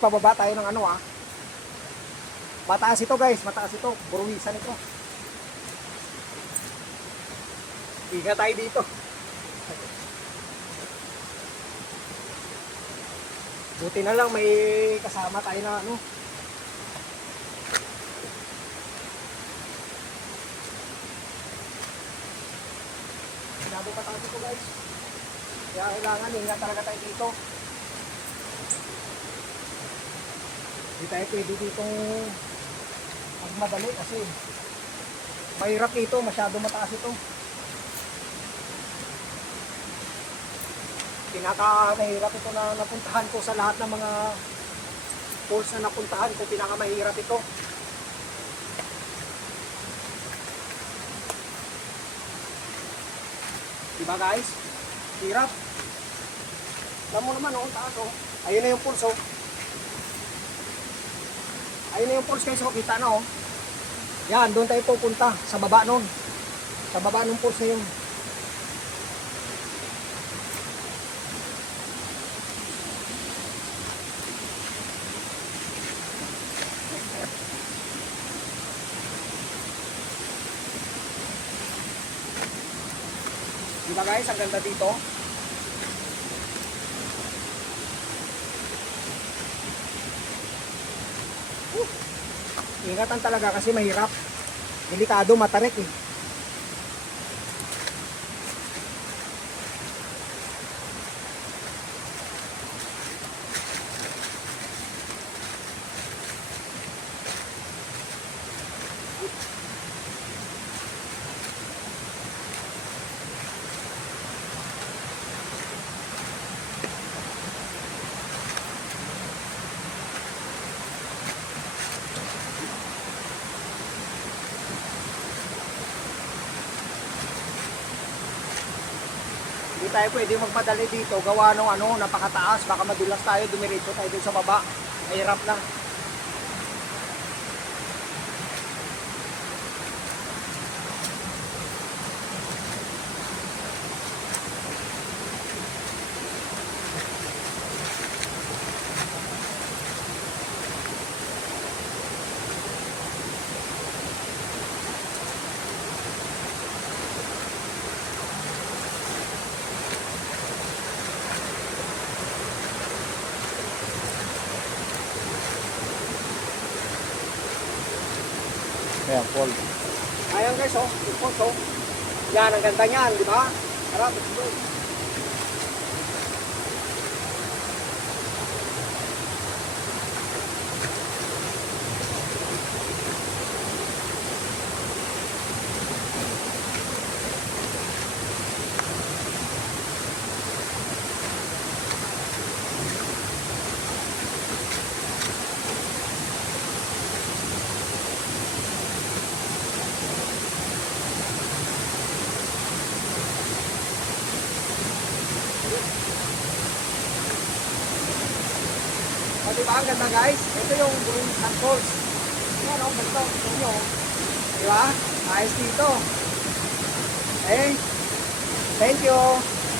Pababa tayo ng ano mataas ito guys, mataas ito, buruhisan ito. Ingat tayo dito. Buti na lang may kasama tayo na ano. Sinabo pa tayo dito guys. Kaya kailangan ingat talaga tayo dito. Hindi tayo pwede ditong magmadali kasi mahirap ito, masyado mataas ito. Pinakamahirap ito na napuntahan ko sa lahat ng mga falls na napuntahan ko, pinakamahirap ito. Diba guys? Hirap. Alam mo naman taas ayun na yung falls ayun na yung falls guys, kita na yan, doon tayo pupunta sa baba nun, sa baba ng falls na yun. Diba guys, ang ganda dito. Ingatan talaga kasi mahirap. Delikado, matarik eh. Hindi tayo pwede magmadali dito, gawa ng napakataas, baka madulas tayo, dumiretso tayo dun sa baba. Mahirap na. Ayan, fall. Ayan guys, yung falls yan, ang ganda niyan, di ba? Tara, let's diba ang ganda guys? Ito yung Buruhisan Falls. Yan ganito. Ito nyo. Diba? Ayos dito. Okay. Thank you.